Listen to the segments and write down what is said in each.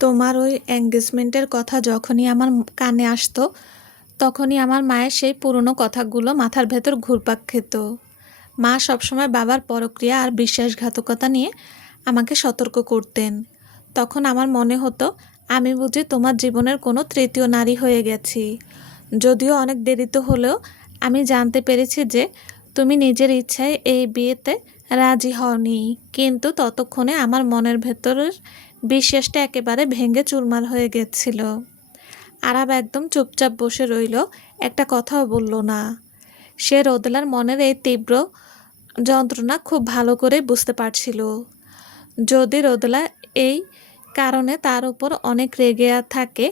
তোমার ওই এঙ্গেজমেন্টের কথা যখনই আমার কানে আসতো, তখনই আমার মায়ের সেই পুরনো কথাগুলো মাথার ভেতর ঘুরপাক খেত। মা সবসময় বাবার পরক্রিয়া আর বিশ্বাসঘাতকতা নিয়ে আমাকে সতর্ক করতেন। তখন আমার মনে হতো আমি বুঝি তোমার জীবনের কোনো তৃতীয় নারী হয়ে গেছি। যদিও অনেক দেরিতে হলেও আমি জানতে পেরেছি যে তুমি নিজের ইচ্ছায় এই বিয়েতে রাজি হওনি, কিন্তু ততক্ষণে আমার মনের ভেতরের বিশ্বাসটা একেবারে ভেঙে চুরমার হয়ে গেছিল। আরাব একদম চুপচাপ বসে রইল, একটা কথাও বলল না। সে রোদেলার মনের এই তীব্র যন্ত্রণা খুব ভালো করে বুঝতে পারছিল। যদি রোদেলা এই কারণে তার উপর অনেক রেগে থাকে,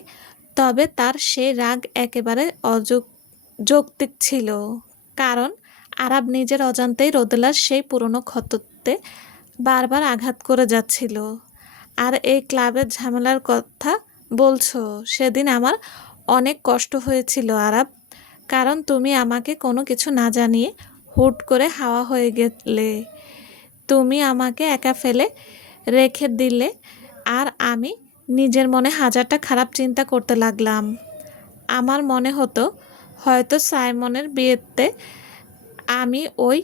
তবে তার সেই রাগ একেবারে অযৌক্তিক ছিল। কারণ আরাব নিজের অজান্তেই রোদেলার সেই পুরনো ক্ষততে বারবার আঘাত করে যাচ্ছিল। আর এই ক্লাবের ঝামেলার কথা বলছো, সেদিন আমার অনেক কষ্ট হয়েছিল আরাব। কারণ তুমি আমাকে কোনো কিছু না জানিয়ে হুট করে হাওয়া হয়ে গেলে। তুমি আমাকে একা ফেলে রেখে দিলে, আর আমি নিজের মনে হাজারটা খারাপ চিন্তা করতে লাগলাম। আমার মনে হতো হয়তো সাইমনের বিয়েতে আমি ওই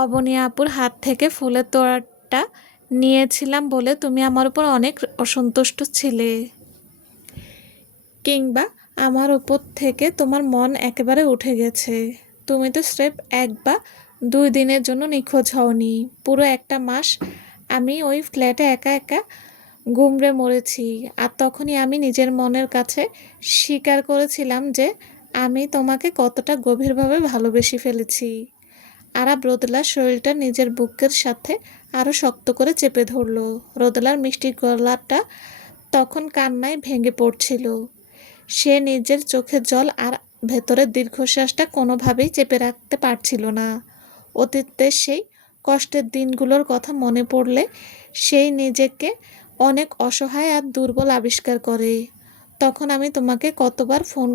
অবনী আপুর হাত থেকে ফুলের তোড়াটা নিয়েছিলাম বলে তুমি আমার উপর অনেক অসন্তুষ্ট ছিলে, কিংবা আমার উপর থেকে তোমার মন একেবারে উঠে গেছে। তুমি তো স্রেফ 1 বা 2 দিনের জন্য নিখোঁজ হওনি, পুরো একটা মাস আমি ওই ফ্ল্যাটে একা একা গুমড়ে মরেছি। আর তখনই আমি নিজের মনের কাছে স্বীকার করেছিলাম যে আমি তোমাকে কতটা গভীরভাবে ভালোবেসে ফেলেছি। আরাব রোদেলার শরীরটা নিজের বুকের সাথে আরও শক্ত করে চেপে ধরল। রোদেলার মিষ্টি গলাটা তখন কান্নায় ভেঙে পড়ছিল। সে নিজের চোখের জল আর ভেতরের দীর্ঘশ্বাসটা কোনোভাবেই চেপে রাখতে পারছিল না। অতীতের সেই কষ্টের দিনগুলোর কথা মনে পড়লে সেই নিজেকে অনেক অসহায় আর দুর্বল আবিষ্কার করে। তখন আমি তোমাকে কতবার ফোন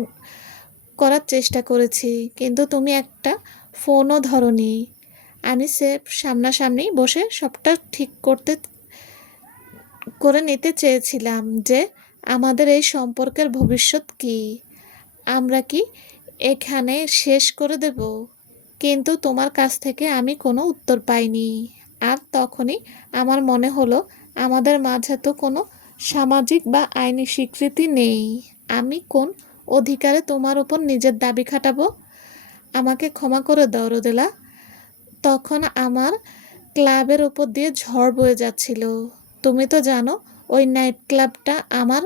করার চেষ্টা করেছি, কিন্তু তুমি একটা ফোনও ধরোনি। আমি স্রেফ সামনাসামনি বসে সবটা ঠিক করে নিতে চেয়েছিলাম যে আমাদের এই সম্পর্কের ভবিষ্যৎ কী, আমরা কি এখানে শেষ করে দেব। কিন্তু তোমার কাছ থেকে আমি কোনো উত্তর পাইনি। আর তখনই আমার মনে হলো আমাদের মাঝে তো কোনো সামাজিক বা আইনি স্বীকৃতি নেই। আমি কোন অধিকারে তোমার উপর নিজের দাবি খাটাবো। আমাকে ক্ষমা করে দাও রোদেলা। তখন আমার ক্লাবের উপর দিয়ে ঝড় বয়ে যাচ্ছিল। তুমি তো জানো ওই নাইট ক্লাবটা আমার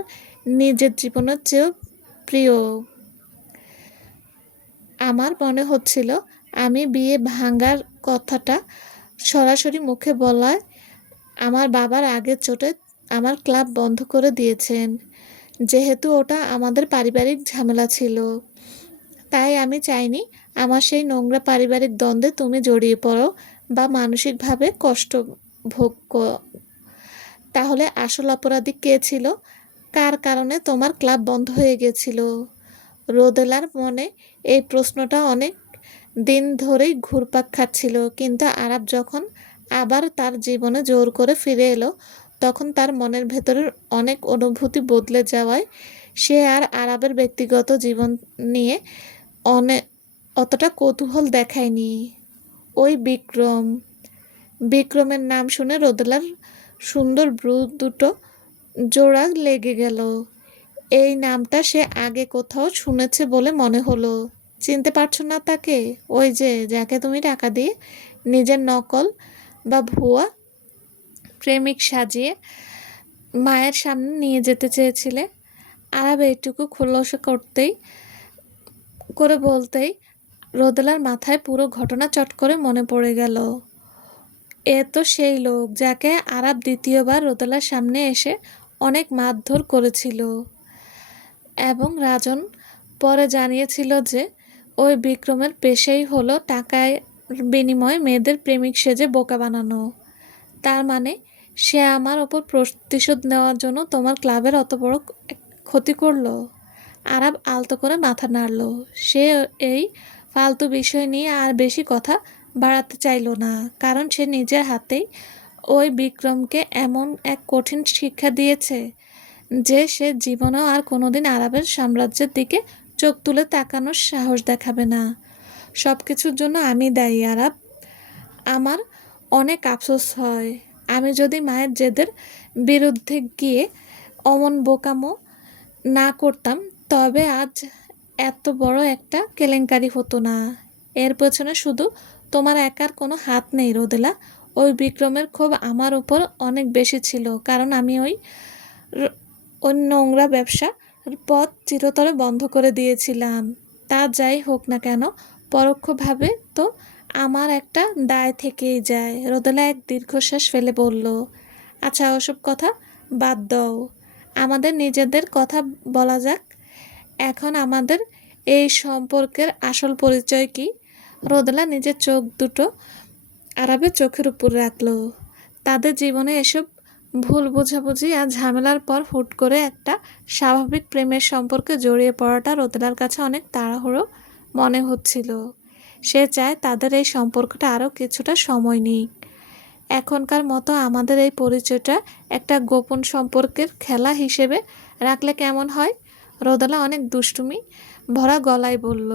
নিজের জীবনের চেয়েও প্রিয়। আমার মনে হচ্ছিল আমি বিয়ে ভাঙার কথাটা সরাসরি মুখে বলায় আমার বাবার আগের চোটে আমার ক্লাব বন্ধ করে দিয়েছেন। যেহেতু ওটা আমাদের পারিবারিক ঝামেলা ছিল, তাই আমি চাইনি আমার সেই নোংরা পারিবারিক দ্বন্দ্বে তুমি জড়িয়ে পড়ো বা মানসিকভাবে কষ্ট ভোগ তাহলে আসল অপরাধী কে ছিল? কার কারণে তোমার ক্লাব বন্ধ হয়ে গেছিল? রোদেলার মনে এই প্রশ্নটা অনেক দিন ধরেই ঘুরপাক খাচ্ছিল, কিন্তু আরাব যখন আবার তার জীবনে জোর করে ফিরে এলো, তখন তার মনের ভেতরের অনেক অনুভূতি বদলে যাওয়ায় সে আর আরাবের ব্যক্তিগত জীবন নিয়ে অনেক অতটা কৌতূহল দেখায়নি। ওই বিক্রমের নাম শুনে রোদেলার সুন্দর ভ্রু দুটো জোড়া লেগে গেল। এই নামটা সে আগে কোথাও শুনেছে বলে মনে হলো। চিনতে পারছো না তাকে? ওই যে যাকে তুমি টাকা দিয়ে নিজের নকল বা ভুয়া প্রেমিক সাজিয়ে মায়ের সামনে নিয়ে যেতে চেয়েছিলে। আরাব এইটুকু খোলসা বলতেই রোদেলার মাথায় পুরো ঘটনা চট করে মনে পড়ে গেল। এ তো সেই লোক যাকে আরাব দ্বিতীয়বার রোদেলার সামনে এসে অনেক মারধর করেছিল, এবং রাজন পরে জানিয়েছিল যে ওই বিক্রমের পেশাই হলো টাকার বিনিময়ে মেয়েদের প্রেমিক সেজে বোকা বানানো। তার মানে সে আমার ওপর প্রতিশোধ নেওয়ার জন্য তোমার ক্লাবের অত বড় ক্ষতি করলো। আরাব আলতো করে মাথা নাড়ল। সে এই ফালতু বিষয় নিয়ে আর বেশি কথা বাড়াতে চাইল না, কারণ সে নিজের হাতেই ওই বিক্রমকে এমন এক কঠিন শিক্ষা দিয়েছে যে সে জীবনেও আর কোনোদিন আরবের সাম্রাজ্যের দিকে চোখ তুলে তাকানোর সাহস দেখাবে না। সব কিছুর জন্য আমি দায়ী আরাব। আমার অনেক আফসোস হয়, আমি যদি মায়ের জেদের বিরুদ্ধে গিয়ে অমন বোকামো না করতাম তবে আজ এত বড় একটা কেলেঙ্কারি হতো না। এর পেছনে শুধু তোমার একার কোনো হাত নেই রোদেলা। ওই বিক্রমের ক্ষোভ আমার উপর অনেক বেশি ছিল, কারণ আমি ওই নোংরা ব্যবসার পথ চিরতরে বন্ধ করে দিয়েছিলাম। তা যাই হোক না কেন, পরোক্ষভাবে তো আমার একটা দায় থেকেই যায়। রোদেলা এক দীর্ঘশ্বাস ফেলে বলল, আচ্ছা ওসব কথা বাদ দাও, আমাদের নিজেদের কথা বলা যাক। এখন আমাদের এই সম্পর্কের আসল পরিচয় কি? রোদেলা নিজের চোখ দুটো আরবের চোখের উপর রাখল। তাদের জীবনে এসব ভুল বোঝাবুঝি আর ঝামেলার পর হুট করে একটা স্বাভাবিক প্রেমের সম্পর্কে জড়িয়ে পড়াটা রোদেলার কাছে অনেক তাড়াহুড়ো মনে হচ্ছিল। সে চায় তাদের এই সম্পর্কটা আরও কিছুটা সময় নিক। এখনকার মতো আমাদের এই পরিচয়টা একটা গোপন সম্পর্কের খেলা হিসেবে রাখলে কেমন হয়? রোদেলা অনেক দুষ্টুমি ভরা গলায় বলল,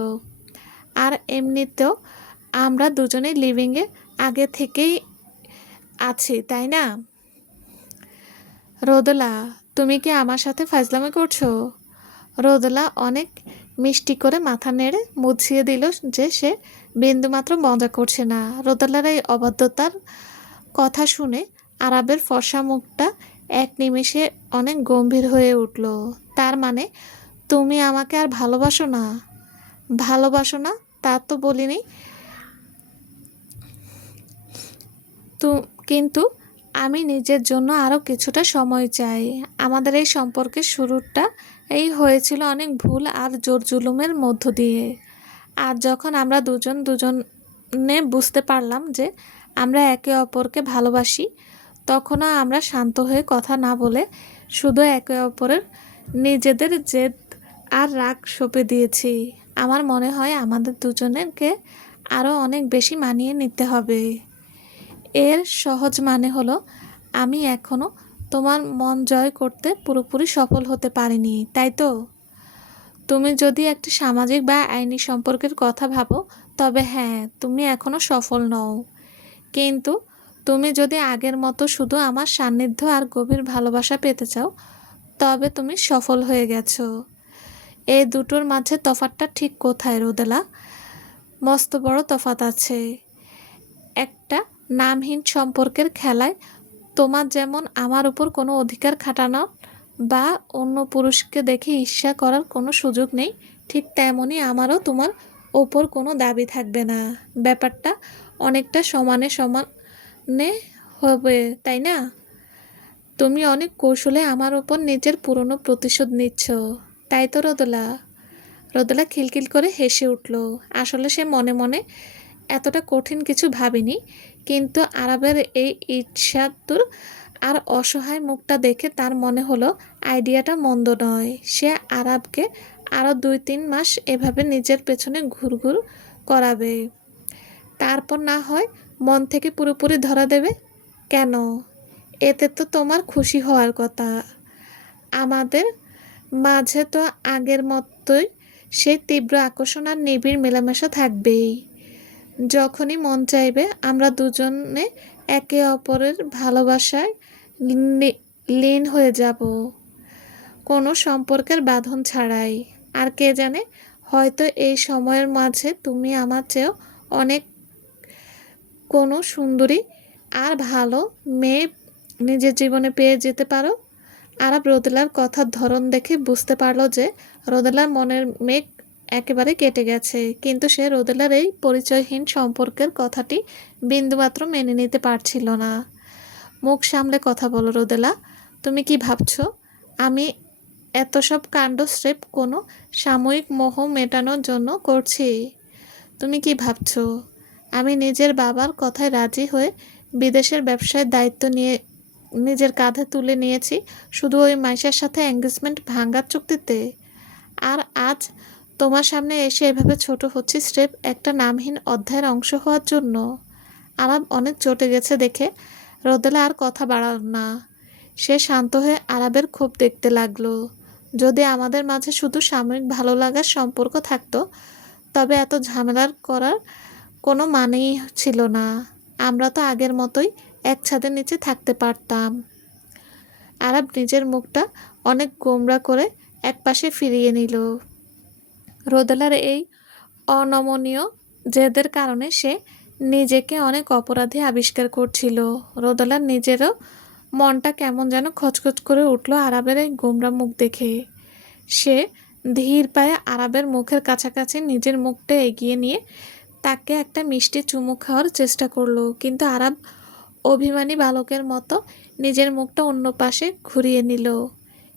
আর এমনিতেও আমরা দুজনেই লিভিংয়ে আগে থেকেই আছি, তাই না? রোদেলা, তুমি কি আমার সাথে ফাজলামি করছো? রোদেলা অনেক মিষ্টি করে মাথা নেড়ে বুঝিয়ে দিল যে সে বিন্দুমাত্র মজা করছে না। রোদেলার এই অবাধ্যতার কথা শুনে আরবের ফর্সা মুখটা এক নিমেষে অনেক গম্ভীর হয়ে উঠল। তার মানে তুমি আমাকে আর ভালোবাসো না? ভালোবাসো না তা তো বলিনি, তো কিন্তু আমি নিজের জন্য আরও কিছুটা সময় চাই। আমাদের এই সম্পর্কের শুরুটা হয়েছিল অনেক ভুল আর জোর জুলুমের মধ্য দিয়ে। আর যখন আমরা দুজনে বুঝতে পারলাম যে আমরা একে অপরকে ভালোবাসি, তখনও আমরা শান্ত হয়ে কথা না বলে শুধু একে অপরের নিজেদের জেদ আর রাগ সঁপে দিয়েছি। আমার মনে হয় আমাদের দুজনেরকে আরও অনেক বেশি মানিয়ে নিতে হবে। এর সহজ মানে হলো, আমি এখনও তোমার মন জয় করতে পুরোপুরি সফল হতে পারিনি, তাই তো? তুমি যদি একটি সামাজিক বা আইনি সম্পর্কের কথা ভাবো, তবে হ্যাঁ, তুমি এখনও সফল নও। কিন্তু তুমি যদি আগের মতো শুধু আমার সান্নিধ্য আর গভীর ভালোবাসা পেতে চাও, তবে তুমি সফল হয়ে গেছো। এই দুটোর মাঝে তফাৎটা ঠিক কোথায় রোদেলা? মস্ত বড় তফাৎ আছে। একটা নামহীন সম্পর্কের খেলায় তোমার যেমন আমার উপর কোনো অধিকার খাটানোর বা অন্য পুরুষকে দেখে ঈর্ষা করার কোনো সুযোগ নেই, ঠিক তেমনই আমারও তোমার ওপর কোনো দাবি থাকবে না। ব্যাপারটা অনেকটা সমানে সমানে হবে, তাই না? তুমি অনেক কৌশলে আমার ওপর নিজের পুরনো প্রতিশোধ নিচ্ছ, তাই তো রোদেলা? রোদেলা খিলখিল করে হেসে উঠল। আসলে সে মনে মনে এতটা কঠিন কিছু ভাবেনি, কিন্তু আরবের এই ঈর্ষাতুর আর অসহায় মুখটা দেখে তার মনে হলো আইডিয়াটা মন্দ নয়। সে আরবকে আরও 2-3 মাস এভাবে নিজের পেছনে ঘুরঘুর করাবে, তারপর না হয় মন থেকে পুরোপুরি ধরা দেবে। কেন? এতে তো তোমার খুশি হওয়ার কথা। আমাদের মাঝে তো আগের মতোই সেই তীব্র আকর্ষণ আর নিবিড় মেলামেশা থাকবেই। যখনই মন চাইবে আমরা দুজনে একে অপরের ভালোবাসায় লীন হয়ে যাব, কোনো সম্পর্কের বাঁধন ছাড়াই। আর কে জানে, হয়তো এই সময়ের মাঝে তুমি আমার চেয়েও অনেক কোনো সুন্দরী আর ভালো মেয়ে নিজের জীবনে পেয়ে যেতে পারো। আরব রোদেলার কথার ধরন দেখে বুঝতে পারল যে রোদেলার মনের মেঘ একেবারে কেটে গেছে, কিন্তু সে রোদেলার এই পরিচয়হীন সম্পর্কের কথাটি বিন্দুমাত্র মেনে নিতে পারছিল না। মুখ সামলে কথা বলো রোদেলা, তুমি কি ভাবছো আমি এত সব কাণ্ড স্রেফ কোনো সাময়িক মোহ মেটানোর জন্য করছি? তুমি কি ভাবছো আমি নিজের বাবার কথায় রাজি হয়ে বিদেশের ব্যবসায় দায়িত্ব নিয়ে নিজের কাঁধে তুলে নিয়েছি শুধু ওই মাইশার সাথে এঙ্গেজমেন্ট ভাঙার চুক্তিতে? আর আজ তোমার সামনে এসে এভাবে ছোট হচ্ছি স্রেফ একটা নামহীন অধ্যায়ের অংশ হওয়ার জন্য? আমার অনেক চটে গেছে দেখে রোদেলা আর কথা বাড়াল না। সে শান্ত হয়ে আরাবের ক্ষোভ দেখতে লাগলো। যদি আমাদের মাঝে শুধু সাময়িক ভালো লাগার সম্পর্ক থাকতো, তবে এত ঝামেলার করার কোনো মানেই ছিল না। আমরা তো আগের মতোই এক ছাদের নিচে থাকতে পারতাম। আরাব নিজের মুখটা অনেক গোমড়া করে একপাশে ফিরিয়ে নিল। রোদেলার এই অনমনীয় জেদের কারণে সে নিজেকে অনেক অপরাধী আবিষ্কার করছিল। রোদেলার নিজেরও মনটা কেমন যেন খচখচ করে উঠল আরাবের এই গোমরা মুখ দেখে। সে ধীর পায়ে আরাবের মুখের কাছাকাছি নিজের মুখটা এগিয়ে নিয়ে তাকে একটা মিষ্টি চুমু খাওয়ার চেষ্টা করলো, কিন্তু আরাব অভিমানী বালকের মতো নিজের মুখটা অন্য পাশে ঘুরিয়ে নিল।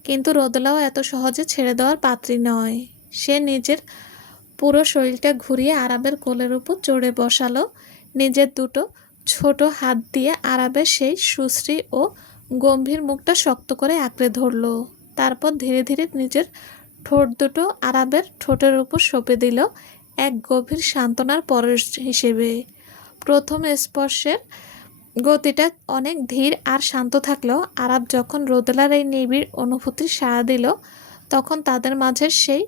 কিন্তু রোদেলাও এত সহজে ছেড়ে দেওয়ার পাত্রী নয়। সে নিজের পুরো শরীরটা ঘুরিয়ে আরাবের কোলের উপর চড়ে বসালো, নিজের দুটো ছোট হাত দিয়ে আরাবের সেই সুশ্রী ও গম্ভীর মুখটা শক্ত করে আঁকড়ে ধরল। তারপর ধীরে ধীরে নিজের ঠোঁট দুটো আরাবের ঠোঁটের উপর সঁপে দিল, এক গভীর সান্ত্বনার পরশ হিসেবে। প্রথম স্পর্শের গতিটা অনেক ধীর আর শান্ত থাকলেও আরাব যখন রোদেলার এই নিবিড় অনুভূতির সাড়া দিল, তখন তাদের মাঝের সেই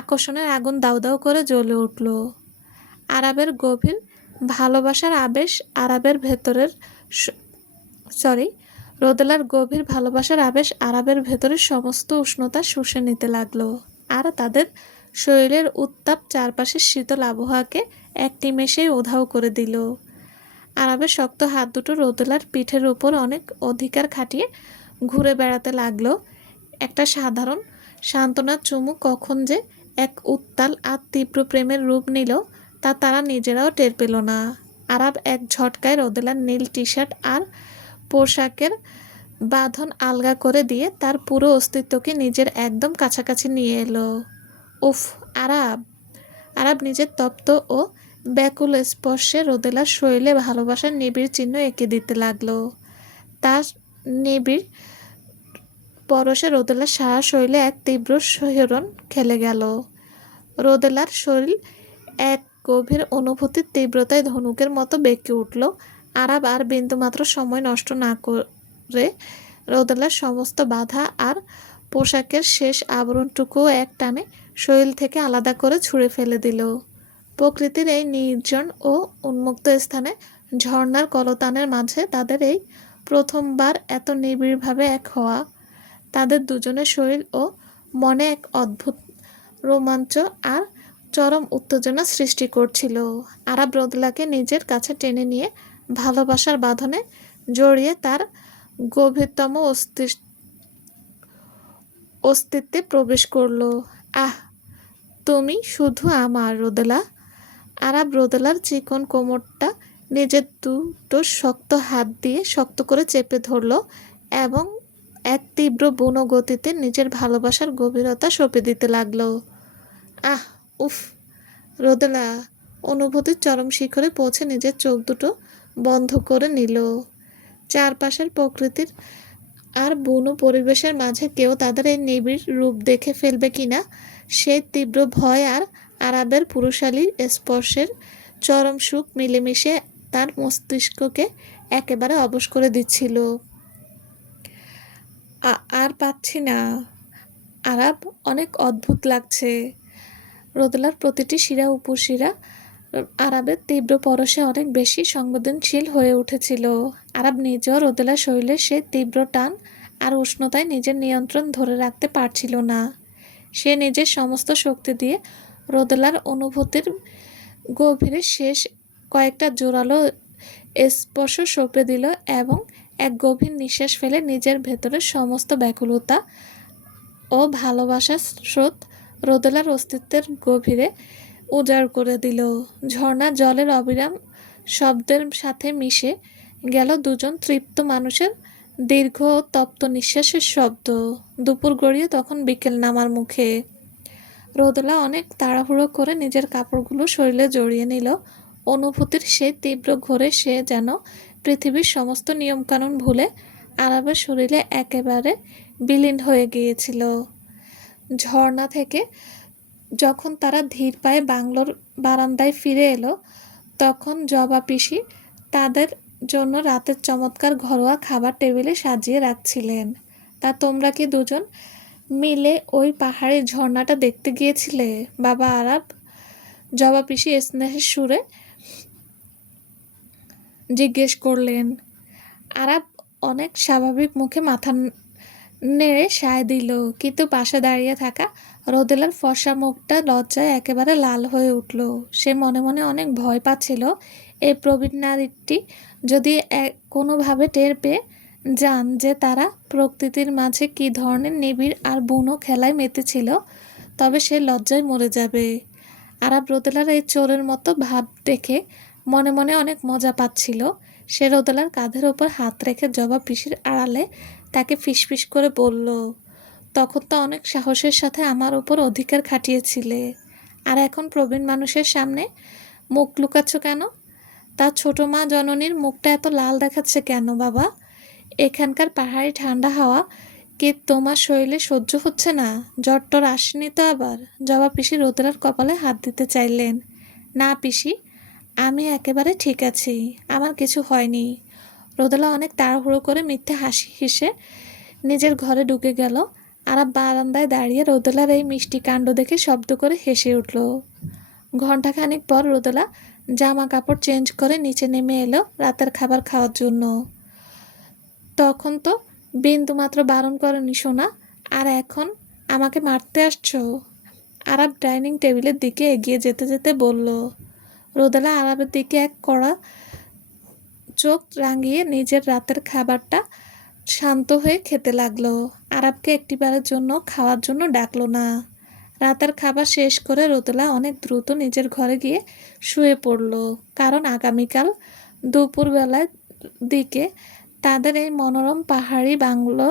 আকর্ষণের আগুন দাউ দাউ করে জ্বলে উঠল। আরাবের গভীর ভালোবাসার আবেশ আরাবের ভেতরের রোদেলার গভীর ভালোবাসার আবেশ আরাবের ভেতরের সমস্ত উষ্ণতা শুষে নিতে লাগলো, আর তাদের শরীরের উত্তাপ চারপাশের শীতল আবহাওয়াকে এক নিমেষেই উধাও করে দিল। আরাবের শক্ত হাত দুটো রোদেলার পিঠের উপর অনেক অধিকার খাটিয়ে ঘুরে বেড়াতে লাগলো। একটা সাধারণ সান্ত্বনার চুমু কখন যে এক উত্তাল আর তীব্র প্রেমের রূপ নিল, তা তারা নিজেরাও টের পেল না। আরাব এক ঝটকায় রোদেলার নীল টি শার্ট আর পোশাকের বাঁধন আলগা করে দিয়ে তার পুরো অস্তিত্বকে নিজের একদম কাছাকাছি নিয়ে এলো। উফ! আরাব! আরাব নিজের তপ্ত ও ব্যাকুল স্পর্শে রোদেলার শরীরে ভালোবাসার নিবিড় চিহ্ন এঁকে দিতে লাগলো। তার নিবিড় পরশে রোদেলার সারা শরীরে এক তীব্র শিহরণ খেলে গেল। রোদেলার শরীর এক গভীর অনুভূতির তীব্রতায় ধনুকের মতো বেঁকে উঠল। আরাব আর বিন্দুমাত্র সময় নষ্ট না করে রোদেলার সমস্ত বাধা আর পোশাকের শেষ আবরণটুকুও এক টানে শরীর থেকে আলাদা করে ছুঁড়ে ফেলে দিল। প্রকৃতির এই নির্জন ও উন্মুক্ত স্থানে ঝর্ণার কলতানের মাঝে তাদের এই প্রথমবার এত নিবিড়ভাবে এক হওয়া তাদের দুজনের শরীর ও মনে এক অদ্ভুত রোমাঞ্চ আর চরম উত্তেজনা সৃষ্টি করছিল। আরাব রোদেলাকে নিজের কাছে টেনে নিয়ে ভালোবাসার বাঁধনে জড়িয়ে তার গভীরতম অস্তিত্বে প্রবেশ করল। আহ, তুমি শুধু আমার রোদেলা! আরাব রোদেলার চিকন কোমরটা নিজের দুটো শক্ত হাত দিয়ে শক্ত করে চেপে ধরল এবং এক তীব্র বুনো গতিতে নিজের ভালোবাসার গভীরতা সঁপে দিতে লাগলো। আহ, উফ! রোদেলা অনুভূতির চরম শিখরে পৌঁছে নিজের চোখ দুটো বন্ধ করে নিল। চারপাশের প্রকৃতির আর বুনো পরিবেশের মাঝে কেউ তাদের এই নিবিড় রূপ দেখে ফেলবে কিনা সেই তীব্র ভয় আর আরাবের পুরুষালী স্পর্শের চরম সুখ মিলেমিশে তার মস্তিষ্ককে একেবারে অবশ করে দিচ্ছিল। আর পাচ্ছি না। আরাব, অনেক অদ্ভুত লাগছে। রোদেলার প্রতিটি শিরা উপশিরা আরাবের তীব্র পরশে অনেক বেশি সংবেদনশীল হয়ে উঠেছিল। আরাব নিজেও রোদেলার শরীরে সে তীব্র টান আর উষ্ণতায় নিজের নিয়ন্ত্রণ ধরে রাখতে পারছিল না। সে নিজের সমস্ত শক্তি দিয়ে রোদেলার অনুভূতির গভীরে শেষ কয়েকটা জোরালো স্পর্শ সঁপে দিল এবং এক গভীর নিঃশ্বাস ফেলে নিজের ভেতরের সমস্ত ব্যাকুলতা ও ভালোবাসার স্রোত রোদেলার অস্তিত্বের গভীরে উজাড় করে দিল। ঝর্ণার জলের অবিরাম শব্দের সাথে মিশে গেল দুজন তৃপ্ত মানুষের দীর্ঘ ও তপ্ত নিঃশ্বাসের শব্দ। দুপুর গড়িয়ে তখন বিকেল নামার মুখে। রোদেলা অনেক তাড়াহুড়ো করে নিজের কাপড়গুলো শরীরে জড়িয়ে নিল। অনুভূতির সেই তীব্র ঘোরে সে যেন পৃথিবীর সমস্ত নিয়মকানুন ভুলে আরাবের শরীরে একেবারে বিলীন হয়ে গিয়েছিল। ঝর্ণা থেকে যখন তারা ধীর পায়ে বাংলোর বারান্দায় ফিরে এলো, তখন জবা পিসি তাদের জন্য রাতের চমৎকার ঘরোয়া খাবার টেবিলে সাজিয়ে রাখছিলেন। তা তোমরা কি দুজন মিলে ওই পাহাড়ের ঝর্ণাটা দেখতে গিয়েছিলে? বাবা আরাব জবা পিসি স্নেহের সুরে জিজ্ঞেস করলেন। আরাব অনেক স্বাভাবিক মুখে মাথা নেড়ে সায় দিল, কিন্তু পাশে দাঁড়িয়ে থাকা রোদেলার ফর্সা মুখটা লজ্জায় একেবারে লাল হয়ে উঠল। সে মনে মনে অনেক ভয় পাচ্ছিল এই প্রবীণ নারীটি যদি কোনোভাবে টের পেয়ে যান যে তারা প্রকৃতির মাঝে কী ধরনের নিবিড় আর বুনো খেলায় মেতেছিল, তবে সে লজ্জায় মরে যাবে। আরাব রোদেলার এই চোরের মতো ভাব দেখে মনে মনে অনেক মজা পাচ্ছিল। সে রোদেলার কাঁধের ওপর হাত রেখে জবা পিসির আড়ালে তাকে ফিসফিস করে বলল, তখন তো অনেক সাহসের সাথে আমার ওপর অধিকার খাটিয়েছিলে, আর এখন প্রবীণ মানুষের সামনে মুখ লুকাচ্ছ কেন? তার ছোট মা জননীর মুখটা এত লাল দেখাচ্ছে কেন বাবা? এখানকার পাহাড়ি ঠান্ডা হাওয়া কি তোমার শরীরে সহ্য হচ্ছে না? জ্বর টর আসেনি তো আবার? জবা পিসি রোদেলার কপালে হাত দিতে চাইলেন। না পিসি, আমি একেবারে ঠিক আছি, আমার কিছু হয়নি। রোদেলা অনেক তাড়াহুড়ো করে মিথ্যে হাসি হেসে নিজের ঘরে ঢুকে গেল। আরাব বারান্দায় দাঁড়িয়ে রোদেলার এই মিষ্টি কাণ্ড দেখে শব্দ করে হেসে উঠল। ঘণ্টাখানিক পর রোদেলা জামা কাপড় চেঞ্জ করে নিচে নেমে এলো রাতের খাবার খাওয়ার জন্য। তখন তো বিন্দুমাত্র বারণ করেনি সোনা, আর এখন আমাকে মারতে আসছো? আরাব ডাইনিং টেবিলের দিকে এগিয়ে যেতে যেতে বলল। রোদেলা আরাবের দিকে এক কড়া চোখ রাঙিয়ে নিজের রাতের খাবারটা শান্ত হয়ে খেতে লাগলো। আরাবকে একটিবারের জন্য খাওয়ার জন্য ডাকলো না। রাতের খাবার শেষ করে রোদেলা অনেক দ্রুত নিজের ঘরে গিয়ে শুয়ে পড়ল, কারণ আগামীকাল দুপুরবেলার দিকে তাদের এই মনোরম পাহাড়ি বাংলো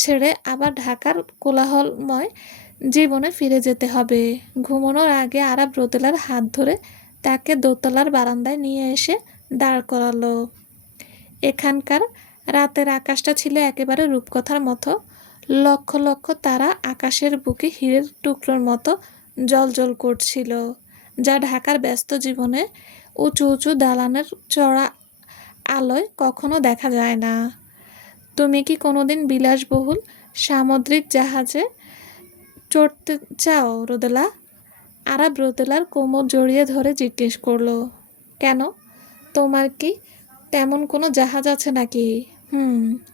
ছেড়ে আবার ঢাকার কোলাহলময় জীবনে ফিরে যেতে হবে। ঘুমানোর আগে আরাব রোদেলার হাত ধরে তাকে দোতলার বারান্দায় নিয়ে এসে দাঁড় করালো। এখানকার রাতের আকাশটা ছিল একেবারে রূপকথার মতো। লক্ষ লক্ষ তারা আকাশের বুকে হীরের টুকরোর মতো জ্বলজ্বল করছিল, যা ঢাকার ব্যস্ত জীবনে উঁচু উঁচু দালানের চড়া আলোয় কখনো দেখা যায় না। তুমি কি কোনোদিন বিলাসবহুল সামুদ্রিক জাহাজে চড়তে চাও রোদেলা? আরাব রোদেলার কোমর জড়িয়ে ধরে জিজ্ঞেস করলো। কেন, তোমার কি তেমন কোনো জাহাজ আছে নাকি?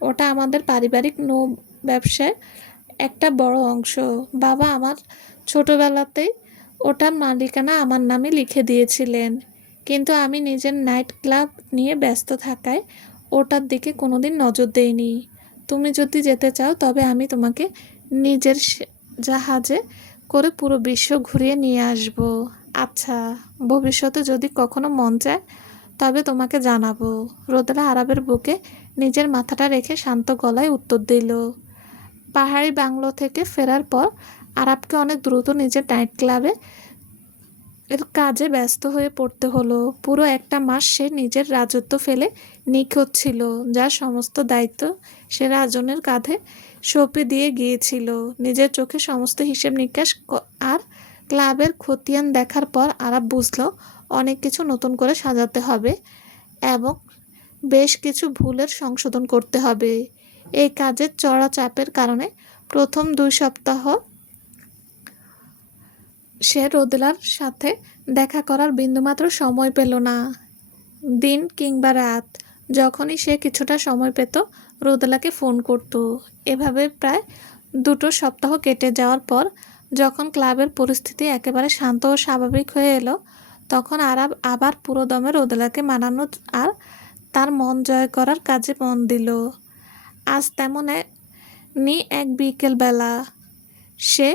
ওটা আমাদের পারিবারিক নৌ ব্যবসায় একটা বড় অংশ। বাবা আমার ছোটবেলাতেই ওটার মালিকানা আমার নামে লিখে দিয়েছিলেন, কিন্তু আমি নিজের নাইট ক্লাব নিয়ে ব্যস্ত থাকায় ওটার দিকে কোনোদিন নজর দেইনি। তুমি যদি যেতে চাও তবে আমি তোমাকে নিজের জাহাজে করে পুরো বিশ্ব ঘুরিয়ে নিয়ে আসব। আচ্ছা, ভবিষ্যতে যদি কখনো মন চায় তবে তোমাকে জানাবো। রোদেলা আরাবের বুকে নিজের মাথাটা রেখে শান্ত গলায় উত্তর দিল। পাহাড়ি বাংলো থেকে ফেরার পর আরাবকে অনেক দ্রুত নিজের নাইট ক্লাবে এর কাজে ব্যস্ত হয়ে পড়তে হলো। পুরো একটা মাস সে নিজের রাজত্ব ফেলে নিখোঁজ ছিল, যার সমস্ত দায়িত্ব সে রাজনের কাঁধে সঁপে দিয়ে গিয়েছিল। নিজের চোখে সমস্ত হিসেব নিকাশ আর ক্লাবের খতিয়ান দেখার পর আরাব বুঝল অনেক কিছু নতুন করে সাজাতে হবে এবং বেশ কিছু ভুলের সংশোধন করতে হবে। এই কাজের চড়া চাপের কারণে প্রথম 2 সপ্তাহ সে রোদেলার সাথে দেখা করার বিন্দুমাত্র সময় পেল না। দিন কিংবা রাত যখনই সে কিছুটা সময় পেত রোদেলাকে ফোন করত। এভাবে প্রায় 2 সপ্তাহ কেটে যাওয়ার পর যখন ক্লাবের পরিস্থিতি একেবারে শান্ত ও স্বাভাবিক হয়ে এলো, তখন আরাব আবার পুরোদমে রোদেলাকে মানানো আর তার মন জয় করার কাজে মন দিল। আজ তেমনই এক বিকেলবেলা সে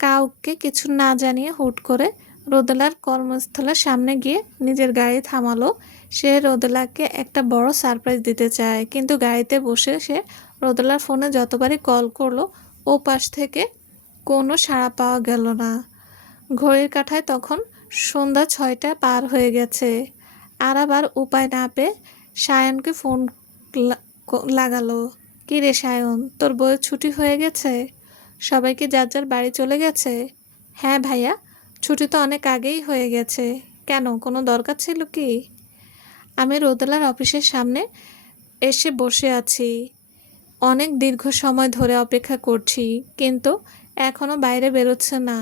কাউকে কিছু না জানিয়ে হুট করে রোদেলার কর্মস্থলের সামনে গিয়ে নিজের গাড়ি থামালো। সে রোদেলাকে একটা বড় সারপ্রাইজ দিতে চায়, কিন্তু গাড়িতে বসে সে রোদেলার ফোনে যতবারই কল করলো ও পাশ থেকে কোনো সাড়া পাওয়া গেল না। ঘড়ির কাঁটায় তখন সন্ধ্যা 6টা পার হয়ে গেছে। আর আবার উপায় না পেয়ে সায়নকে ফোন লাগালো। কী রে সায়ন, তোর বউয়ের ছুটি হয়ে গেছে? সবাই কি যার যার বাড়ি চলে গেছে? হ্যাঁ ভাইয়া, ছুটি তো অনেক আগেই হয়ে গেছে। কেন, কোনো দরকার ছিল কি? আমি রোদেলার অফিসের সামনে এসে বসে আছি। অনেক দীর্ঘ সময় ধরে অপেক্ষা করছি, কিন্তু এখনও বাইরে বেরোচ্ছে না।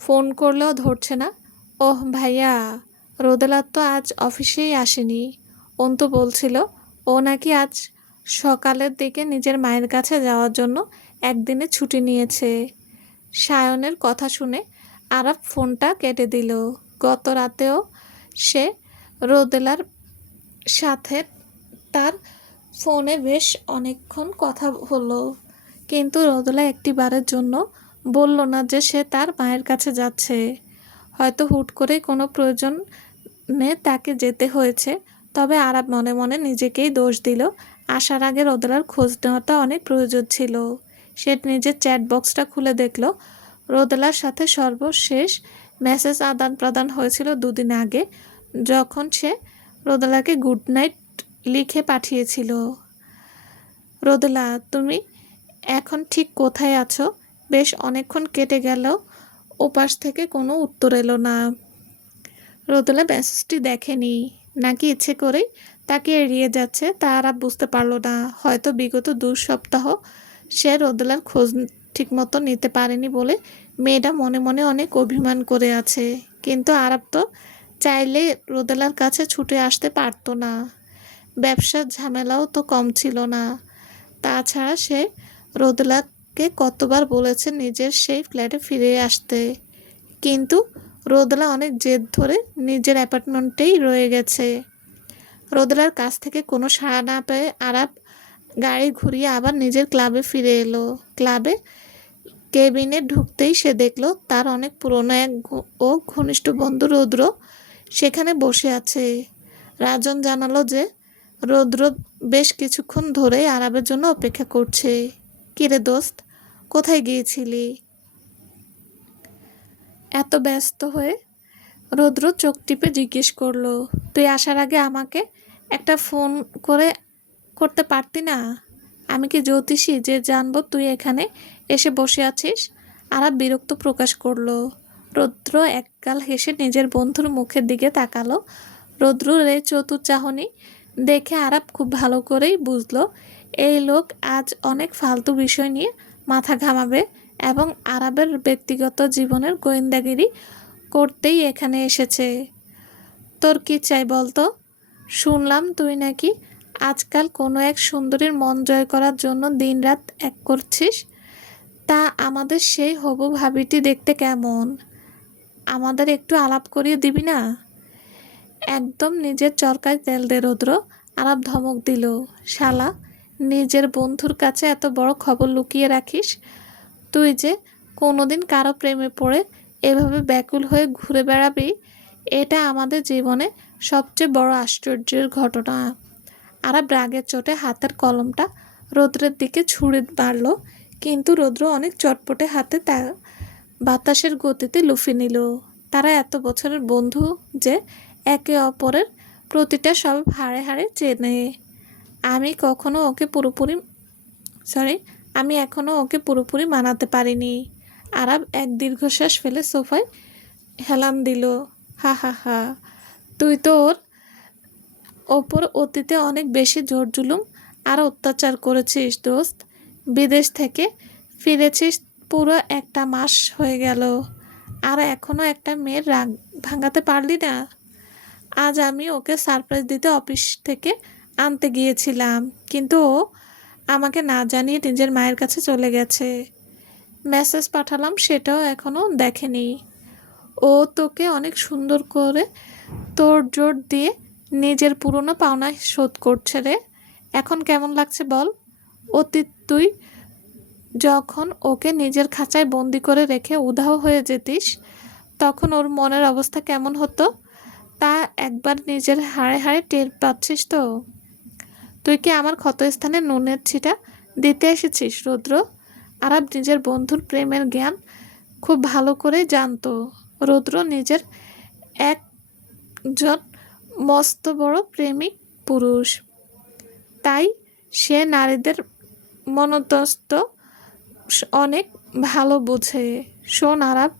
ফোন করলেও ধরছে না। ওহ ভাইয়া, রোদেলা তো আজ অফিসেই আসেনি। অন্তু বলছিল ও নাকি আজ সকালের দিকে নিজের মায়ের কাছে যাওয়ার জন্য একদিনে ছুটি নিয়েছে। সায়নের কথা শুনে আরাফ ফোনটা কেটে দিল। গত রাতেও সে রোদেলার সাথে তার ফোনে বেশ অনেকক্ষণ কথা হলো, কিন্তু রোদেলা একটিবারের জন্য বলল না যে সে তার মায়ের কাছে যাচ্ছে। হয়তো হুট করে কোনো প্রয়োজনে তাকে যেতে হয়েছে। তবে আরাব মনে মনে নিজেকেই দোষ দিল। আসার আগে রোদেলার খোঁজ নেওয়াটা অনেক প্রয়োজন ছিল। সে নিজের চ্যাট বক্সটা খুলে দেখল রোদেলার সাথে সর্বশেষ মেসেজ আদান প্রদান হয়েছিল 2 দিন আগে, যখন সে রোদেলাকে গুড নাইট লিখে পাঠিয়েছিল। রোদেলা, তুমি এখন ঠিক কোথায় আছো? বেশ অনেকক্ষণ কেটে গেল, ওপাশ থেকে কোনো উত্তর এলো না। রোদেলা মেসেজটি দেখেনি, নাকি ইচ্ছে করেই তাকে এড়িয়ে যাচ্ছে তা আরাব বুঝতে পারল না। হয়তো বিগত 2 সপ্তাহ সে রোদেলার খোঁজ ঠিকমতো নিতে পারেনি বলে মেয়েটা মনে মনে অনেক অভিমান করে আছে। কিন্তু আরাব তো চাইলে রোদেলার কাছে ছুটে আসতে পারতো না। ব্যবসার ঝামেলাও তো কম ছিল না। তাছাড়া সে রোদেলাকে কতবার বলেছে নিজের সেই ফ্ল্যাটে ফিরে আসতে, কিন্তু রোদেলা অনেক জেদ ধরে নিজের অ্যাপার্টমেন্টেই রয়ে গেছে। রোদেলার কাছ থেকে কোনো সাড়া না পেয়ে আরাব গাড়ি ঘুরিয়ে আবার নিজের ক্লাবে ফিরে এলো। ক্লাবে কেবিনে ঢুকতেই সে দেখল তার অনেক পুরনো এক ও ঘনিষ্ঠ বন্ধু রৌদ্র সেখানে বসে আছে। রাজন জানালো যে রৌদ্র বেশ কিছুক্ষণ ধরেই আরাবের জন্য অপেক্ষা করছে। কিরে দোস্ত, কোথায় গিয়েছিলি? এত ব্যস্ত হয়ে রৌদ্র চোখ টিপে জিজ্ঞেস করলো। তুই আসার আগে আমাকে একটা ফোন করতে পারতি না? আমি কি জ্যোতিষী যে জানবো তুই এখানে এসে বসে আছিস? আরাব বিরক্ত প্রকাশ করলো। রৌদ্র একগাল হেসে নিজের বন্ধুর মুখের দিকে তাকালো। রৌদ্রের এই চতুর চাহনি দেখে আরাব খুব ভালো করেই বুঝলো এই লোক আজ অনেক ফালতু বিষয় নিয়ে মাথা ঘামাবে এবং আরাবের ব্যক্তিগত জীবনের গোয়েন্দাগিরি করতেই এখানে এসেছে। তোর কি চাই বলতো? শুনলাম তুই নাকি আজকাল কোনো এক সুন্দরীর মন জয় করার জন্য দিনরাত এক করছিস। তা আমাদের সেই হবু ভাবিটি দেখতে কেমন? আমাদের একটু আলাপ করিয়ে দিবি না? একদম নিজের চরকায় তেল দে রৌদ্র, আরাব ধমক দিল। শালা, নিজের বন্ধুর কাছে এত বড় খবর লুকিয়ে রাখিস? তুই যে কোনোদিন কারো প্রেমে পড়ে এভাবে ব্যাকুল হয়ে ঘুরে বেড়াবি, এটা আমাদের জীবনে সবচেয়ে বড় আশ্চর্যের ঘটনা। আরাব রাগের চোটে হাতের কলমটা রৌদ্রের দিকে ছুঁড়ে মারল, কিন্তু রৌদ্র অনেক চটপটে হাতে তা বাতাসের গতিতে লুফে নিল। তারা এত বছরের বন্ধু যে একে অপরের প্রতিটা সব হাড়ে হাড়ে চেনে। আমি এখনও ওকে পুরোপুরি মানাতে পারিনি। আরাব এক দীর্ঘশ্বাস ফেলে সোফায় হেলান দিল। হা হা হা, তুই তো ওর ওপর অতীতে অনেক বেশি জোর জুলুম আর অত্যাচার করেছিস দোস্ত। বিদেশ থেকে ফিরেছিস পুরো 1 মাস হয়ে গেল, আর এখনও একটা মেয়ের রাগ ভাঙাতে পারলি না। আজ আমি ওকে সারপ্রাইজ দিতে অফিস থেকে আনতে গিয়েছিলাম, কিন্তু ও আমাকে না জানিয়ে নিজের মায়ের কাছে চলে গেছে। মেসেজ পাঠালাম, সেটাও এখনও দেখেনি। ও তোকে অনেক সুন্দর করে তোড়জোড় দিয়ে নিজের পুরনো পাওনা শোধ করছে রে। এখন কেমন লাগছে বল? অতীত তুই যখন ওকে নিজের খাঁচায় বন্দি করে রেখে উধাও হয়ে যেতিস, তখন ওর মনের অবস্থা কেমন হতো তা একবার নিজের হাড়ে হাড়ে টের পাচ্ছিস তো? তুই কি আমার ক্ষতস্থানে নুনের ছিটা দিতে এসেছিস রৌদ্র? আরাব নিজের বন্ধুর প্রেমের জ্ঞান খুব ভালো করে জানতো। রৌদ্র নিজের একজন মস্ত বড় প্রেমিক পুরুষ, তাই সে নারীদের মনস্তত্ত্ব অনেক ভালো বোঝে। শোন আরাব,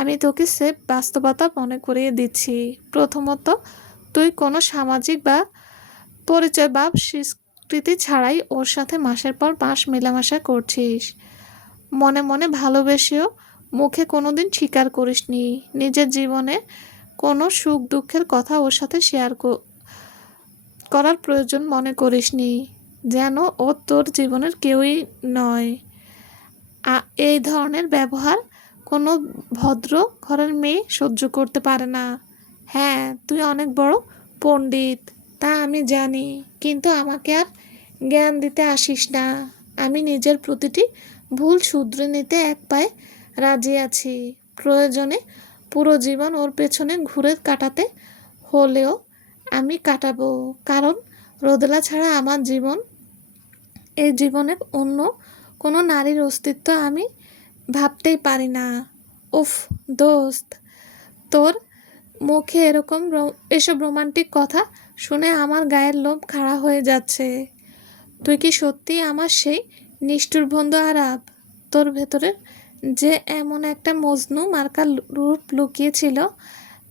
আমি তোকে সেফ বাস্তবতা মনে করিয়ে দিচ্ছি। প্রথমত, তুই কোনো সামাজিক বা পরিচয় বা স্বীকৃতি ছাড়াই ওর সাথে মাসের পর মাস মেলামেশা করছিস। মনে মনে ভালোবেসেও মুখে কোনোদিন স্বীকার করিসনি নিজের জীবনে কোনো সুখ দুঃখের কথা ওর সাথে শেয়ার করার প্রয়োজন মনে করিসনি, যেন ও তোর জীবনের কেউই নয়। এই ধরনের ব্যবহার কোনো ভদ্র ঘরের মেয়ে সহ্য করতে পারে না। হ্যাঁ, তুই অনেক বড় পণ্ডিত, তা আমি জানি, কিন্তু আমাকে আর জ্ঞান দিতে আসিস না। আমি নিজের প্রতিটি ভুল শুধরে নিতে এক পায়ে রাজি আছি। প্রয়োজনে পুরো জীবন ওর পেছনে ঘুরে কাটাতে হলেও আমি কাটাবো, কারণ রোদেলা ছাড়া আমার জীবন, এই জীবনে অন্য কোনো নারীর অস্তিত্ব আমি ভাবতেই পারি না। উফ দোস্ত, তোর মুখে এসব রোমান্টিক কথা শুনে আমার গায়ের লোম খাড়া হয়ে যাচ্ছে। তুই কি সত্যি আমার সেই নিষ্ঠুর বন্ধু আরাব? তোর ভেতরে যে এমন একটা মজনু মার্কা রূপ লুকিয়েছিল,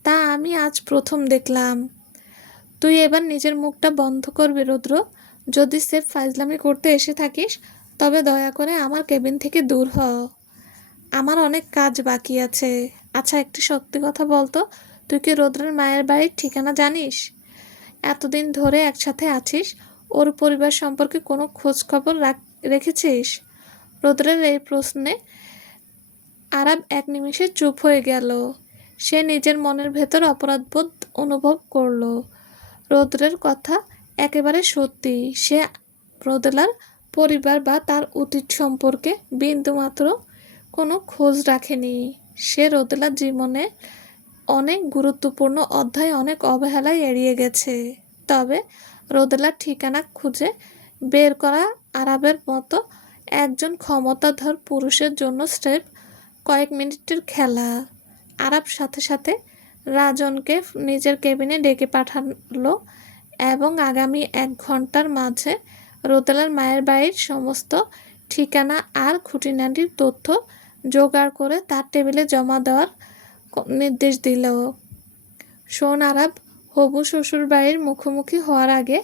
তা আমি আজ প্রথম দেখলাম। তুই এবার নিজের মুখটা বন্ধ করবি রুদ্র। যদি সেফ ফাইজলামি করতে এসে থাকিস, তবে দয়া করে আমার কেবিন থেকে দূর হ। আমার অনেক কাজ বাকি আছে। আচ্ছা, একটি সত্যি কথা বলতো, তুই কি রুদ্রের মায়ের বাড়ির ঠিকানা জানিস? এতদিন ধরে একসাথে আছিস, ওর পরিবার সম্পর্কে কোনো খোঁজ খবর রেখেছিস? রুদ্রের এই প্রশ্নে আরাব এক নিমিষে চুপ হয়ে গেল। সে নিজের মনের ভেতর অপরাধবোধ অনুভব করল। রৌদ্রের কথা একেবারে সত্যি। সে রোদেলার পরিবার বা তার অতীত সম্পর্কে বিন্দুমাত্র কোনো খোঁজ রাখেনি। সে রোদেলার জীবনে অনেক গুরুত্বপূর্ণ অধ্যায় অনেক অবহেলায় এড়িয়ে গেছে। তবে রোদেলার ঠিকানা খুঁজে বের করা আরাবের মতো একজন ক্ষমতাধর পুরুষের জন্য স্রেফ কয়েক মিনিটের খেলা। আরাব সাথে সাথে রাজনকে নিজের কেবিনে ডেকে পাঠালো এবং আগামী 1 ঘন্টার মাঝে রোদেলার মায়ের বাড়ির সমস্ত ঠিকানা আর খুঁটিনাটির তথ্য জোগাড় করে তার টেবিলে জমা দেওয়ার নির্দেশ দিল। শোন আরাব, হবু শ্বশুর বাড়ির মুখোমুখি হওয়ার আগে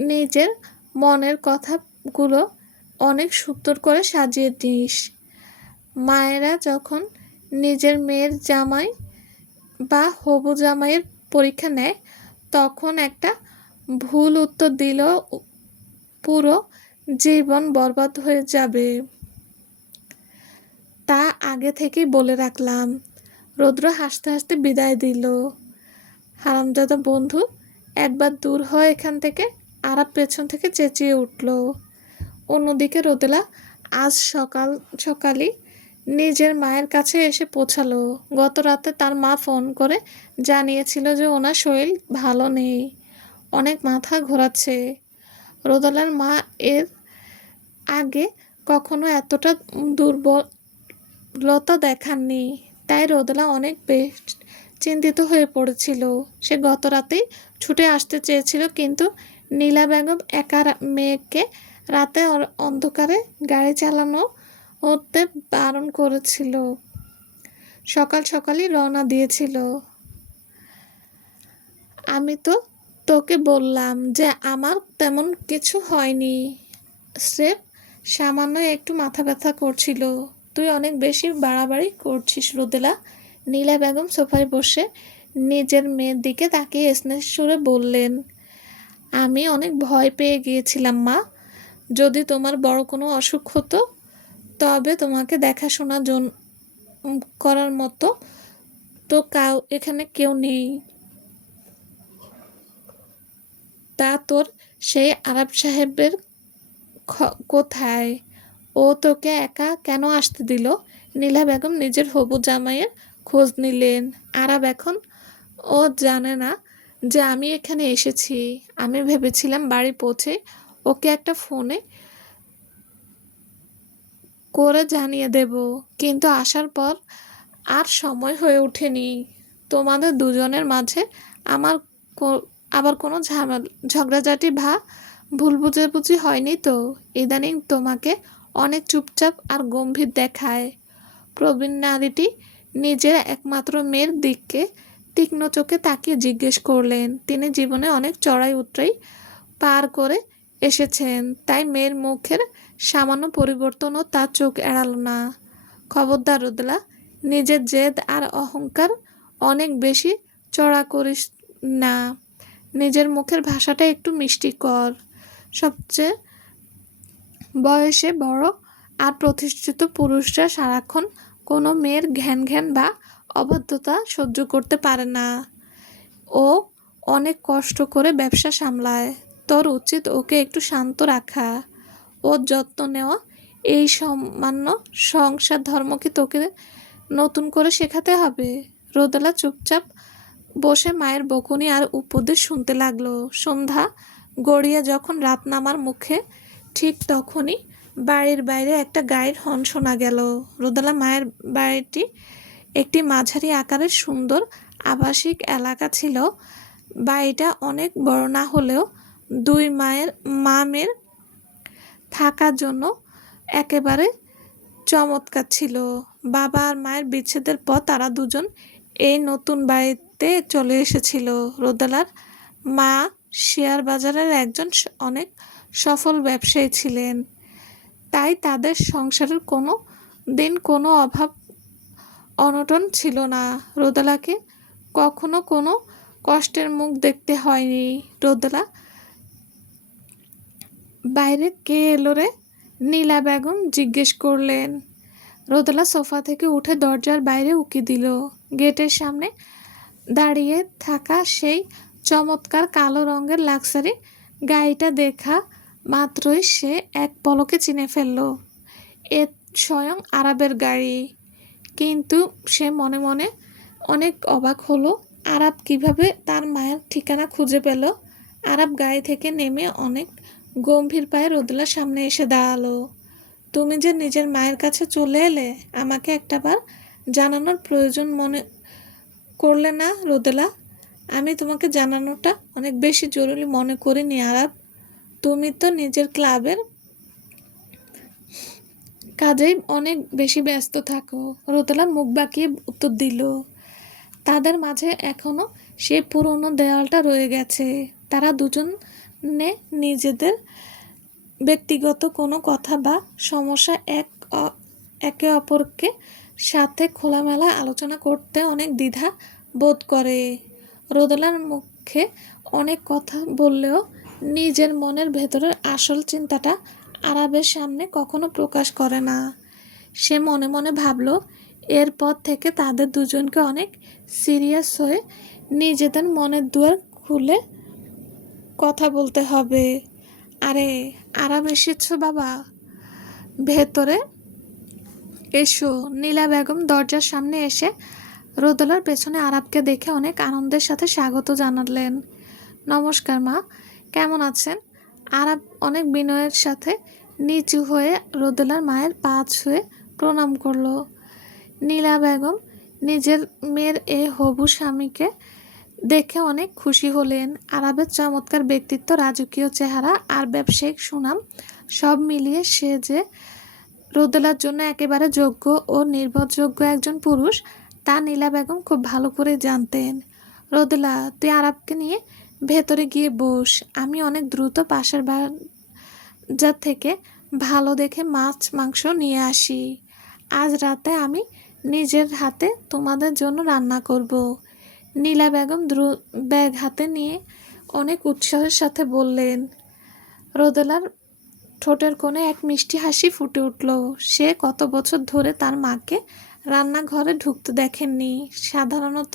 নিজের মনের কথাগুলো অনেক সুন্দর করে সাজিয়ে দিস। মায়েরা যখন নিজের মেয়ের জামাই বা হবু জামাইয়ের পরীক্ষা নেয়, তখন একটা ভুল উত্তর দিলেও পুরো জীবন বরবাদ হয়ে যাবে, তা আগে থেকেই বলে রাখলাম। রৌদ্র হাসতে হাসতে বিদায় দিল। হারামজাদা বন্ধু, একবার দূর হয় এখান থেকে। আরাব পেছন থেকে চেঁচিয়ে উঠল। অন্যদিকে রোদেলা আজ সকালই নিজের মায়ের কাছে এসে পৌঁছালো। গত রাতে তার মা ফোন করে জানিয়েছিল যে ওনার শরীর ভালো নেই, অনেক মাথা ঘোরাচ্ছে। রোদেলার মা এর আগে কখনো এতটা দুর্বলতা দেখাননি, তাই রোদেলা অনেক বেশ চিন্তিত হয়ে পড়েছিল। সে গত রাতেই ছুটে আসতে চেয়েছিল, কিন্তু নীলা বেগম একা মেয়েকে রাতে অন্ধকারে গাড়ি চালানো হতে বারণ করেছিল। সকাল সকালই রওনা দিয়েছিল। আমি তো তোকে বললাম যে আমার তেমন কিছু হয়নি, স্রেফ সামান্য একটু মাথা ব্যথা করছিল। তুই অনেক বেশি বাড়াবাড়ি করছিস রোদেলা। নীলা বেগম সোফায় বসে নিজের মেয়ের দিকে তাকিয়ে স্নেহের সুরে বললেন, আমি অনেক ভয় পেয়ে গিয়েছিলাম মা। যদি তোমার বড় কোনো অসুখ হতো, তবে তোমাকে দেখাশোনা করার মতো তো এখানে কেউ নেই। তা তোর সেই আরব সাহেবের কোথায়? ও তোকে একা কেন আসতে দিল? নীলা বেগম নিজের হবু জামাইয়ের খোঁজ নিলেন। আরব এখন ও জানে না যে আমি এখানে এসেছি। আমি ভেবেছিলাম বাড়ি পৌঁছে ওকে একটা ফোনে করে জানিয়ে দেব, কিন্তু আসার পর আর সময় হয়ে ওঠেনি। তোমাদের দুজনের মাঝে আমার আবার কোনো ঝগড়াঝাটি বা ভুল বুঝাবুঝি হয়নি তো? ইদানিং তোমাকে অনেক চুপচাপ আর গম্ভীর দেখায়। প্রবীণ নারীটি নিজের একমাত্র মেয়ের দিকে তীক্ষ্ণ চোখে তাকিয়ে জিজ্ঞেস করলেন। তিনি জীবনে অনেক চড়াই উতরাই পার করে এসেছেন, তাই মেয়ের মুখের সামান্য পরিবর্তনও তার চোখ এড়াল না। খবরদার রোদেলা, নিজের জেদ আর অহংকার অনেক বেশি চড়া করিস না। নিজের মুখের ভাষাটা একটু মিষ্টি কর। সবচেয়ে বয়সে বড় আর প্রতিষ্ঠিত পুরুষরা সারাক্ষণ কোনো মেয়ের ঘ্যান ঘ্যান বা অবাধ্যতা সহ্য করতে পারে না। ও অনেক কষ্ট করে ব্যবসা সামলায়, তোর উচিত ওকে একটু শান্ত রাখা, ওর যত্ন নেওয়া। এই সামান্য সংসার ধর্ম কি তোকে নতুন করে শেখাতে হবে? রোদেলা চুপচাপ বসে মায়ের বকুনি আর উপদেশ শুনতে লাগলো। সন্ধ্যা গড়িয়ে যখন রাত নামার মুখে, ঠিক তখনই বাড়ির বাইরে একটা গাড়ির হর্ন শোনা গেল। রোদেলা মায়ের বাড়িটি একটি মাঝারি আকারের সুন্দর আবাসিক এলাকা ছিল। বাড়িটা অনেক বড় না হলেও দুই মেয়ের থাকার জন্য একেবারে চমৎকার ছিল। বাবা আর মায়ের বিচ্ছেদের পর তারা দুজন এই নতুন বাড়িতে চলে এসেছিল। রোদেলার মা শেয়ার বাজারের একজন অনেক সফল ব্যবসায়ী ছিলেন, তাই তাদের সংসারের কোনো দিন কোনো অভাব অনটন ছিল না। রোদেলাকে কখনো কোনো কষ্টের মুখ দেখতে হয়নি। রোদেলা, বাইরে কে এলো রে? নীলা বেগম জিজ্ঞেস করলেন। রোদেলা সোফা থেকে উঠে দরজার বাইরে উকি দিল। গেটের সামনে দাঁড়িয়ে থাকা সেই চমৎকার কালো রঙের লাক্সারি গাড়িটা দেখা মাত্রই সে এক পলকে চিনে ফেলল। এ স্বয়ং আরাবের গাড়ি। কিন্তু সে মনে মনে অনেক অবাক হলো, আরাব কিভাবে তার মায়ের ঠিকানা খুঁজে পেল। আরাব গাড়ি থেকে নেমে অনেক গম্ভীর পায়ে রোদেলার সামনে এসে দাঁড়ালো। তুমি যে নিজের মায়ের কাছে চলে এলে, আমাকে একটাবার জানানোর প্রয়োজন মনে করলে না রোদেলা? আমি তোমাকে জানানোটা অনেক বেশি জরুরি মনে করিনি আরাব। তুমি তো নিজের ক্লাবের কাজেই অনেক বেশি ব্যস্ত থাকো। রোদেলা মুখ বাঁকিয়ে উত্তর দিল। তাদের মাঝে এখনো সেই পুরনো দেওয়ালটা রয়ে গেছে। তারা দুজনে নিজেদের ব্যক্তিগত কোনো কথা বা সমস্যা একে অপরকে সাথে খোলামেলা আলোচনা করতে অনেক দ্বিধা বোধ করে। রোদেলার মুখে অনেক কথা বললেও নিজের মনের ভেতরের আসল চিন্তাটা আরাবের সামনে কখনো প্রকাশ করে না। সে মনে মনে ভাবল, এরপর থেকে তাদের দুজনকে অনেক সিরিয়াস হয়ে নিজেদের মনের দুয়ার খুলে কথা বলতে হবে। আরে আরাব এসেছো বাবা, ভেতরে এসো। নীলা বেগম দরজার সামনে এসে রোদেলার পেছনে আরাবকে দেখে অনেক আনন্দের সাথে স্বাগত জানালেন। নমস্কার মা, কেমন আছেন? আরাব অনেক বিনয়ের সাথে নিচু হয়ে রোদেলার মায়ের পা ছুঁয়ে প্রণাম করল। নীলা বেগম নিজের মেয়ের এই হবু স্বামীকে দেখে অনেক খুশি হলেন। আরাবের চমৎকার ব্যক্তিত্ব, রাজকীয় চেহারা আর ব্যবসায়িক সুনাম সব মিলিয়ে সে যে রোদেলার জন্য একেবারে যোগ্য ও নির্ভরযোগ্য একজন পুরুষ, তা নীলা বেগম খুব ভালো করে জানতেন। রোদেলা, তুই আরাবকে নিয়ে ভেতরে গিয়ে বস। আমি অনেক দ্রুত পাশের বাজার থেকে ভালো দেখে মাছ মাংস নিয়ে আসি। আজ রাতে আমি নিজের হাতে তোমাদের জন্য রান্না করব। নীলা বেগম ব্যাগ হাতে নিয়ে অনেক উৎসাহের সাথে বললেন। রোদেলার ঠোঁটের কোণে এক মিষ্টি হাসি ফুটে উঠল। সে কত বছর ধরে তার মাকে রান্নাঘরে ঢুকতে দেখেননি। সাধারণত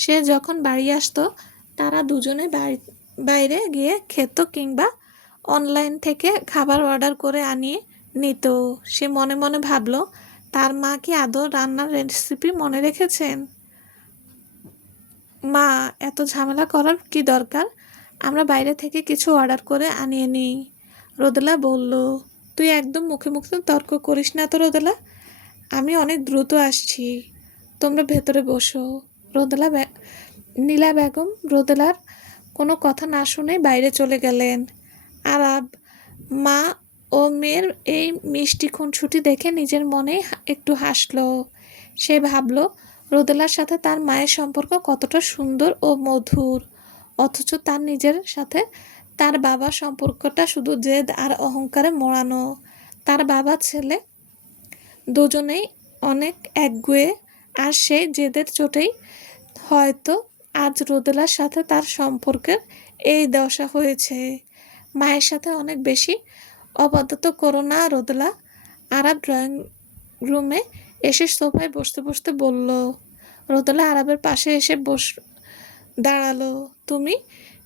সে যখন বাড়ি আসতো, তারা দুজনে বাইরে গিয়ে খেত কিংবা অনলাইন থেকে খাবার অর্ডার করে আনিয়ে নিত। সে মনে মনে ভাবল, তার মা কি আদৌ রান্নার রেসিপি মনে রেখেছেন? মা, এত ঝামেলা করার কি দরকার? আমরা বাইরে থেকে কিছু অর্ডার করে আনিয়ে নিই, রোদেলা বলল। তুই একদম মুখে মুখে তর্ক করিস না তো রোদেলা, আমি অনেক দ্রুত আসছি, তোমরা ভেতরে বসো। নীলা বেগম রোদেলার কোনো কথা না শুনে বাইরে চলে গেলেন। আরাব মা ও মেয়ের এই মিষ্টি খুনসুটি দেখে নিজের মনে একটু হাসল। সে ভাবল, রোদেলার সাথে তার মায়ের সম্পর্ক কতটা সুন্দর ও মধুর, অথচ তার নিজের সাথে তার বাবার সম্পর্কটা শুধু জেদ আর অহংকারে মোড়ানো। তার বাবা ছেলে দুজনেই অনেক একগুঁয়ে, আর সেই জেদের চোটেই হয়তো আজ রোদেলার সাথে তার সম্পর্কের এই দশা হয়েছে। মায়ের সাথে অনেক বেশি অবাধ্যতা করো না রোদেলা। আরব ড্রয়িং রুমে এসে সোফায় বসতে বসতে বলল। রোদেলা আরবের পাশে এসে দাঁড়ালো। তুমি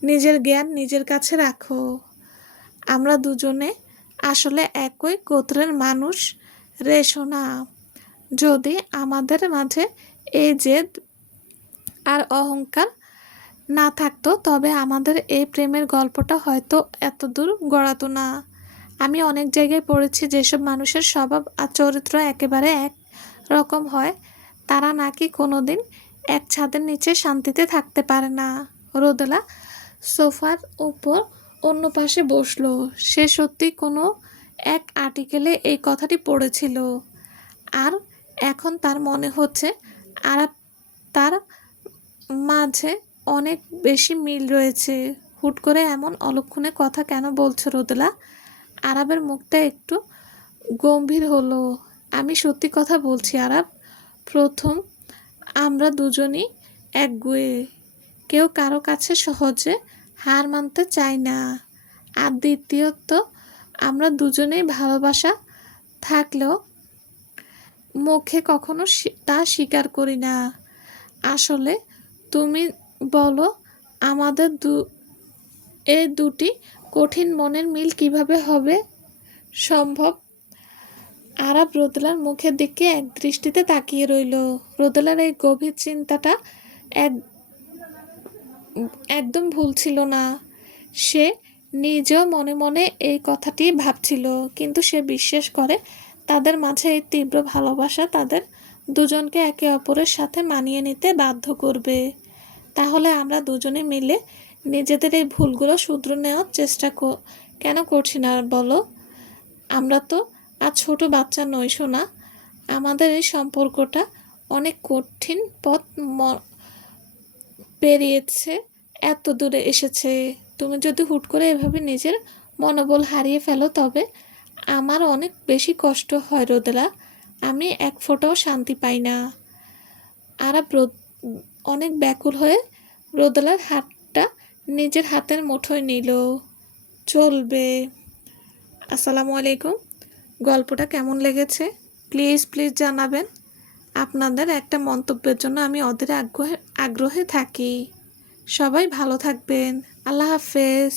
নিজের জ্ঞান নিজের কাছে রাখো। আমরা দুজনে আসলে একই গোত্রের মানুষ রে সোনা। যদি আমাদের মাঝে এই জেদ আর অহংকার না থাকতো তবে আমাদের এই প্রেমের গল্পটা হয়তো এত দূর গড়াতো না। আমি অনেক জায়গায় পড়েছি যেসব মানুষের স্বভাব আর চরিত্র একেবারে এক রকম হয় তারা নাকি কোনোদিন এক ছাদের নিচে শান্তিতে থাকতে পারে না। রোদেলা সোফার উপর অন্য পাশে বসলো। সে সত্যি কোনো এক আর্টিকেলে এই কথাটি পড়েছিল, আর এখন তার মনে হচ্ছে আরব তার মাঝে অনেক বেশি মিল রয়েছে। হুট করে এমন অলক্ষণে কথা কেন বলছো রোদেলা? আরবের মুখটা একটু গম্ভীর হলো। আমি সত্যি কথা বলছি আরব। প্রথম, আমরা দুজনই একগুঁয়ে, কেউ কারো কাছে সহজে হার মানতে চাই না। আর দ্বিতীয়ত, আমরা দুজনেই ভালোবাসা থাকলেও মুখে কখনো তা স্বীকার করি না। আসলে তুমি বলো আমাদের এই দুটি কঠিন মনের মিল কিভাবে হবে সম্ভব? আরব রোদেলার মুখের দিকে এক দৃষ্টিতে তাকিয়ে রইল। রোদেলার এই গভীর চিন্তাটা এক একদম ভুল ছিল না। সে নিজেও মনে মনে এই কথাটি ভাবছিল, কিন্তু সে বিশ্বাস করে তাদের মাঝে এই তীব্র ভালোবাসা তাদের দুজনকে একে অপরের সাথে মানিয়ে নিতে বাধ্য করবে। তাহলে আমরা দুজনে মিলে নিজেদের এই ভুলগুলো শুধরে নেওয়ার চেষ্টা কেন করছি না বলো? আমরা তো আর ছোট বাচ্চা নই সোনা। আমাদের এই সম্পর্কটা অনেক কঠিন পথ পেরিয়েছে, এত দূরে এসেছে। তুমি যদি হুট করে এভাবে নিজের মনোবল হারিয়ে ফেলো তবে আমার অনেক বেশি কষ্ট হয় রোদেলা। আমি এক ফোঁটাও শান্তি পাই না। আরব অনেক ব্যাকুল হয়ে রোদেলার হাতটা নিজের হাতের মুঠোয় নিল। চলবে। আসসালামু আলাইকুম। গল্পটা কেমন লেগেছে প্লিজ জানাবেন। আপনাদের একটা মন্তব্যের জন্য আমি অধীর আগ্রহে থাকি। সবাই ভালো থাকবেন। আল্লাহ হাফেজ।